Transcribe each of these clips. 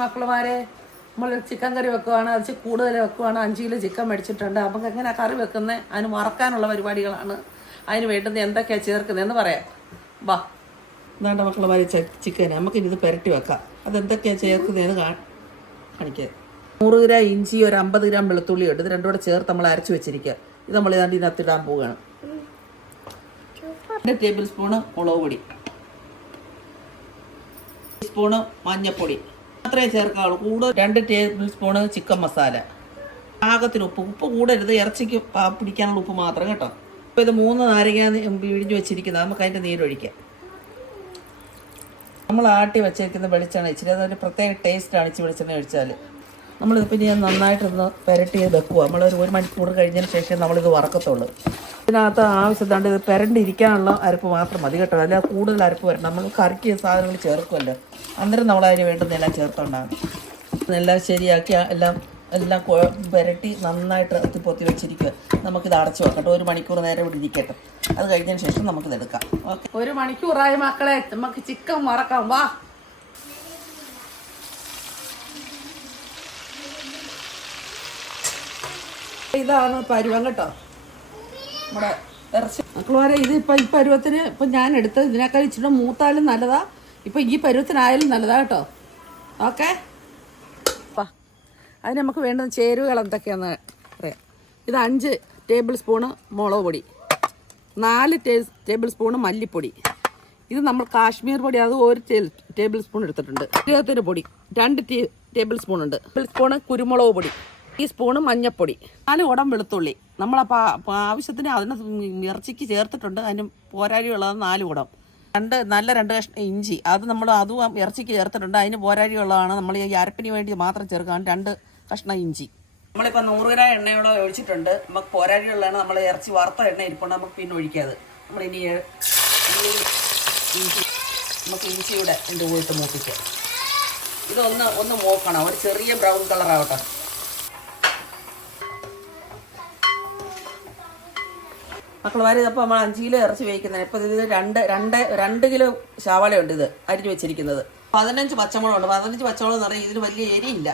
മക്കളുമാരെ നമ്മൾ ചിക്കൻ കറി വെക്കുവാണ്, അത് കൂടുതൽ വെക്കുവാണ്. 5 കിലോ ചിക്കൻ മേടിച്ചിട്ടുണ്ട്. അപ്പം എങ്ങനെ കറി വെക്കുന്നത്, അതിന് മറക്കാനുള്ള പരിപാടികളാണ്. അതിന് വേണ്ടുന്ന എന്തൊക്കെയാണ് ചേർക്കുന്നതെന്ന് പറയാം. വാ, വേണ്ട മക്കളുമാരെ ചിക്കൻ നമുക്കിനി ഇത് പുരട്ടി വെക്കാം. അതെന്തൊക്കെയാണ് ചേർക്കുന്നതെന്ന് കാണിക്കുക. 100 ഗ്രാം ഇഞ്ചി, ഒരു 50 ഗ്രാം വെളുത്തുള്ളി ഉണ്ട്. ഇത് രണ്ടും കൂടെ ചേർത്ത് നമ്മൾ അരച്ച് വെച്ചിരിക്കുക. ഇത് നമ്മൾ ഇതിനകത്ത് ഇടാൻ പോവുകയാണ്. 2 ടേബിൾ സ്പൂണ് മുളക് പൊടി, സ്പൂണ് മഞ്ഞൾപ്പൊടി മാത്രമേ ചേർക്കാവുള്ളൂ. കൂടുതൽ 2 ടേബിൾ സ്പൂണ് ചിക്കൻ മസാല, പാകത്തിന് ഉപ്പ് കൂടരുത്, ഇറച്ചിക്ക് പിടിക്കാനുള്ള ഉപ്പ് മാത്രം കേട്ടോ. അപ്പോൾ ഇത് 3 നാരങ്ങ പിഴിഞ്ഞ് വെച്ചിരിക്കുന്നത്, നമുക്ക് അതിൻ്റെ നീരൊഴിക്കാം. നമ്മൾ ആട്ടി വെച്ചിരിക്കുന്ന വെളിച്ചെണ്ണ ഇച്ചിരി, അതൊരു പ്രത്യേക ടേസ്റ്റാണ് ഇച്ചിരി വെളിച്ചെണ്ണ ഒഴിച്ചാൽ. നമ്മളിതിപ്പോൾ ഞാൻ നന്നായിട്ടൊന്ന് പുരട്ടി വെക്കുക. നമ്മളൊരു 1 മണിക്കൂർ കഴിഞ്ഞതിന് ശേഷം നമ്മളിത് വറക്കത്തുള്ളൂ. ഇതിനകത്ത് ആവശ്യത്താണ്ട് ഇത് പുരണ്ടിരിക്കാനുള്ള അരപ്പ് മാത്രം മതി കേട്ടോ. അല്ല കൂടുതൽ അരപ്പ് വരണം. നമ്മൾ കറിക്ക് സാധനങ്ങൾ ചേർക്കുമല്ലോ, അന്നേരം നമ്മളതിന് വേണ്ടുന്നതെല്ലാം ചേർത്തുണ്ടാകും. എല്ലാം ശരിയാക്കി എല്ലാം പുരട്ടി നന്നായിട്ട് പൊത്തി വെച്ചിരിക്കുക. നമുക്കിത് അടച്ചു വെക്കട്ടെ. 1 മണിക്കൂർ നേരം ഇവിടെ ഇരിക്കട്ടെ. അത് കഴിഞ്ഞതിന് ശേഷം നമുക്കിത് എടുക്കാം. ഓക്കെ, 1 മണിക്കൂറായി മക്കളെ, നമുക്ക് ചിക്കൻ വറക്കാം. വാ, ഇതാണ് പരുവം കേട്ടോ നമ്മുടെ ഇറച്ചി. മക്കളുമാരെ ഇത് ഈ പരുവത്തിന് ഇപ്പം ഞാൻ എടുത്തത് ഇതിനേക്കാൾ ഇച്ചിരി മൂത്താലും നല്ലതാ. ഇപ്പം ഈ പരുവത്തിനായാലും നല്ലതാ കേട്ടോ. ഓക്കെ, അതിന് നമുക്ക് വേണ്ടുന്ന ചേരുവകൾ എന്തൊക്കെയാണെന്ന് പറയാം. ഇത് 5 ടേബിൾ സ്പൂണ് മുളക് പൊടി, 4 ടേബിൾ സ്പൂണ് മല്ലിപ്പൊടി. ഇത് നമ്മൾ കാശ്മീർ പൊടി, അത് 1 ടേബിൾ സ്പൂൺ എടുത്തിട്ടുണ്ട്. ജീരകത്തിൻ്റെ പൊടി 2 ടേബിൾ സ്പൂൺ ഉണ്ട്. ടേബിൾ സ്പൂണ് കുരുമുളക് പൊടി, ടീസ്പൂണ് മഞ്ഞൾപ്പൊടി, 4 കുടം വെളുത്തുള്ളി. നമ്മളപ്പോൾ ആവശ്യത്തിന് അതിന് ഇറച്ചിക്ക് ചേർത്തിട്ടുണ്ട്. അതിന് പോരാഴിയുള്ളത് 4 കുടം. 2 കഷ്ണം ഇഞ്ചി, അത് നമ്മൾ അതും ഇറച്ചിക്ക് ചേർത്തിട്ടുണ്ട്. അതിന് പോരാഴിയുള്ളതാണ്. നമ്മൾ ഈ അരപ്പിന് വേണ്ടി മാത്രം ചേർക്കാൻ 2 കഷ്ണം ഇഞ്ചി. നമ്മളിപ്പോൾ 100 ഗ്രാം എണ്ണയോളം ഒഴിച്ചിട്ടുണ്ട്. നമുക്ക് പോരാഴിയുള്ളതാണ്. നമ്മൾ ഇറച്ചി വറുത്ത എണ്ണ ഇരിപ്പുണ്ട്, നമുക്ക് പിന്നെ ഒഴിക്കാതെ. നമ്മളിനി ഇഞ്ചി, നമുക്ക് ഇഞ്ചിയുടെ ഇതിൻ്റെ കൂട്ട് മൂപ്പിക്കാം. ഇതൊന്ന് മൂക്കണം, ഒരു ചെറിയ ബ്രൗൺ കളറാവട്ടെ. മക്കളുമാരെ, ഇതപ്പോൾ നമ്മൾ 5 കിലോ ഇറച്ചി വേവിക്കുന്നത്. ഇപ്പോൾ ഇത് 2 കിലോ ശവാളയുണ്ട് ഇത് അരിഞ്ഞ് വെച്ചിരിക്കുന്നത്. 15 പച്ചമുളകുണ്ട്. 15 പച്ചമുളക് എന്ന് പറഞ്ഞാൽ ഇതിന് വലിയ എരിയില്ല.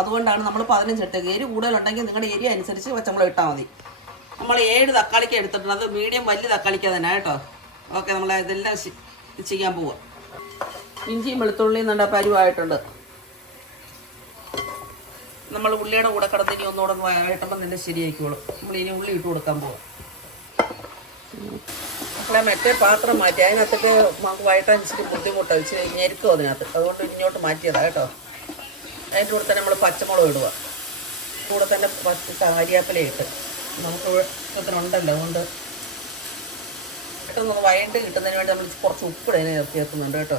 അതുകൊണ്ടാണ് നമ്മൾ 15 ഇട്ടത്. എരി കൂടുതലുണ്ടെങ്കിൽ നിങ്ങളുടെ എരി അനുസരിച്ച് പച്ചമുളക് ഇട്ടാൽ മതി. നമ്മൾ 7 തക്കാളിക്ക എടുത്തിട്ടുണ്ട്. അത് മീഡിയം വലിയ തക്കാളിക്ക തന്നെ കേട്ടോ. ഓക്കെ, നമ്മൾ ഇതെല്ലാം ചെയ്യാൻ പോവുക. ഇഞ്ചിയും വെളുത്തുള്ളിയും നല്ല പരുവായിട്ടുണ്ട്. നമ്മൾ ഉള്ളിയുടെ കൂടെ കിടന്ന് ഇനി ഒന്നുകൂടെ വഴട്ടുമ്പോൾ തന്നെ ശരിയായിക്കോളും. നമ്മൾ ഇനി ഉള്ളി ഇട്ട് കൊടുക്കാൻ പോവാം. മക്കളെ, മറ്റേ പാത്രം മാറ്റി, അതിനകത്തിട്ട് നമുക്ക് വഴറ്റാൻ ഇച്ചിരി ബുദ്ധിമുട്ടാണ്, ഇച്ചിരി ഞെരുക്കും അതിനകത്ത്. അതുകൊണ്ട് ഇങ്ങോട്ട് മാറ്റിയതാണ് കേട്ടോ. അതിൻ്റെ കൂടെ തന്നെ നമ്മൾ പച്ചമുളക് ഇടുക. കൂടെ തന്നെ കരിയാപ്പില ഇട്ട് നമുക്ക് ഇത്തിനുണ്ടല്ലോ. അതുകൊണ്ട് പെട്ടെന്ന് വഴണ്ട് കിട്ടുന്നതിന് വേണ്ടി നമ്മൾ കുറച്ച് ഉപ്പിടതിന് ചേർക്കുന്നുണ്ട് കേട്ടോ.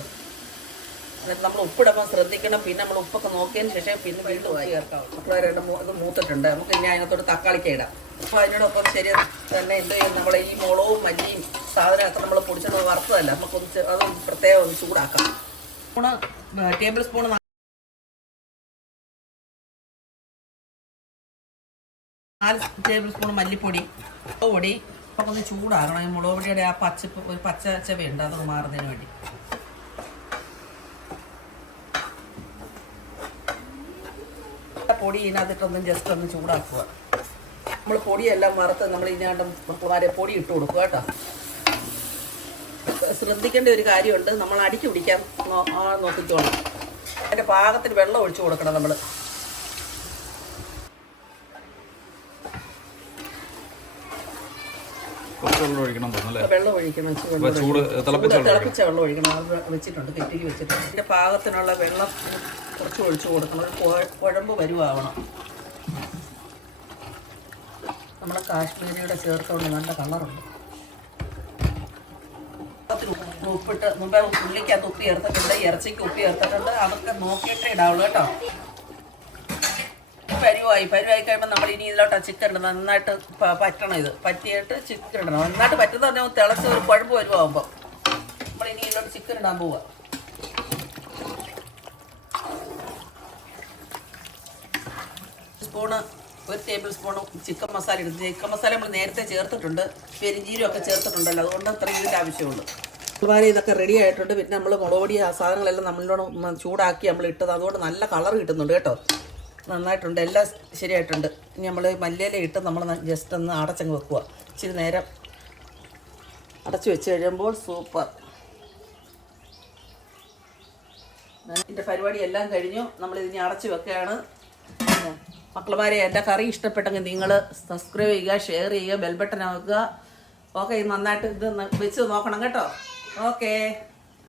എന്നിട്ട് നമ്മൾ ഉപ്പിടുമ്പോൾ ശ്രദ്ധിക്കണം. പിന്നെ നമ്മൾ ഉപ്പൊക്കെ നോക്കിയതിന് ശേഷം പിന്നെ വീണ്ടും ചേർക്കാം. അപ്പോൾ ഇത് മൂത്തിട്ടുണ്ട്. നമുക്ക് ഇനി അതിനകത്തോട്ട് തക്കാളിക്ക ഇടാം. അപ്പോൾ അതിനോടൊപ്പം ശരി തന്നെ എന്ത് ചെയ്യും, നമ്മൾ ഈ മുളകും മല്ലിയും സാധനമൊക്കെ നമ്മൾ പൊടിച്ചിട്ട് വറുത്തതല്ല, നമുക്കൊന്ന് അത് പ്രത്യേകം ഒന്ന് ചൂടാക്കാം. ടേബിൾ സ്പൂൺ 4 ടേബിൾ സ്പൂൺ മല്ലിപ്പൊടി, മുളക് പൊടി. അപ്പോൾ ഒന്ന് ചൂടാകണം. ഈ മുളക് പൊടിയുടെ ആ ഒരു പച്ചച്ചവയുണ്ട്, അതൊന്ന് മാറുന്നതിന് വേണ്ടി. പൊടി ഇതിനകത്തിട്ടൊന്നും ജസ്റ്റ് ഒന്ന് ചൂടാക്കുക. നമ്മൾ പൊടിയെല്ലാം വറുത്ത് നമ്മൾ ഇതിനകത്ത് പൊടി ഇട്ട് കൊടുക്കുക കേട്ടോ. ശ്രദ്ധിക്കേണ്ട ഒരു കാര്യമുണ്ട്, നമ്മൾ അടിക്ക് പിടിക്കാൻ നോക്കിക്കോണം. അതിൻ്റെ പാകത്തിന് വെള്ളം ഒഴിച്ചു കൊടുക്കണം. നമ്മൾ വെള്ളം ഒഴിക്കണം, തിളപ്പിച്ച വെള്ളം ഒഴിക്കണം. അത് വെച്ചിട്ടുണ്ട്, കെറ്റിക്ക് വെച്ചിട്ടുണ്ട്. അതിൻ്റെ പാകത്തിനുള്ള വെള്ളം കുറച്ച് ഒഴിച്ചു കൊടുക്കണം. ഒരു കുഴമ്പ് വരുവാവണം. നമ്മളെ കാശ്മീരിയുടെ ചേർത്തോണ്ട് നല്ല കളറുണ്ട്. ഉപ്പിട്ട് മുമ്പേ ഉള്ളിക്കകത്ത് ഉപ്പ് ചേർത്തിട്ടുണ്ട്, ഇറച്ചിക്ക് ഉപ്പ് ചേർത്തിട്ടുണ്ട്. അതൊക്കെ നോക്കിയിട്ടേ ഇടാവുള്ളൂ കേട്ടോ. പരുവായി കഴിയുമ്പോൾ നമ്മൾ ഇനി ഇതിലോട്ട് ചിക്കൻ ഇടണം. നന്നായിട്ട് പറ്റണം. ഇത് പറ്റിയിട്ട് ചിക്കൻ ഇടണം. നന്നായിട്ട് പറ്റുന്ന പറഞ്ഞാൽ തിളച്ച് ഒരു കുഴമ്പ് വരുവാകുമ്പോൾ നമ്മൾ ഇനി ഇതിലോട്ട് ചിക്കൻ ഇടാൻ പോവുക. Spoon 1 table spoon chicken masala എടുത്ത്. ചിക്കൻ മസാല നമ്മൾ നേരത്തെ ചേർത്തിട്ടുണ്ട്, പെരിഞ്ചീരമൊക്കെ ചേർത്തിട്ടുണ്ടല്ലോ. അതുകൊണ്ട് അത്ര ഇതിൻ്റെ ആവശ്യമുള്ളൂ. മക്കളുമാരെ ഇതൊക്കെ റെഡി ആയിട്ടുണ്ട്. പിന്നെ നമ്മൾ മുളക് പൊടി ആ സാധനങ്ങളെല്ലാം നമ്മളോട് ചൂടാക്കി നമ്മൾ ഇട്ടത്, അതുകൊണ്ട് നല്ല കളർ കിട്ടുന്നുണ്ട് കേട്ടോ. നന്നായിട്ടുണ്ട്, എല്ലാം ശരിയായിട്ടുണ്ട്. ഇനി നമ്മൾ മല്ലിയില ഇട്ട് നമ്മൾ ജസ്റ്റ് ഒന്ന് അടച്ചങ്ങ് വെക്കുക. ഇച്ചിരി നേരം അടച്ചു വെച്ച് കഴിയുമ്പോൾ സൂപ്പർ. എൻ്റെ പരിപാടി എല്ലാം കഴിഞ്ഞു. നമ്മളിതിനി അടച്ചു വെക്കുകയാണ്. മക്കളുമാരെ എൻ്റെ കറി ഇഷ്ടപ്പെട്ടെങ്കിൽ നിങ്ങൾ സബ്സ്ക്രൈബ് ചെയ്യുക, ഷെയർ ചെയ്യുക, ബെൽ ബട്ടൺ ആക്കുക. ഓക്കെ, നന്നായിട്ട് ഇത് വെച്ച് നോക്കണം കേട്ടോ. ഓക്കേ.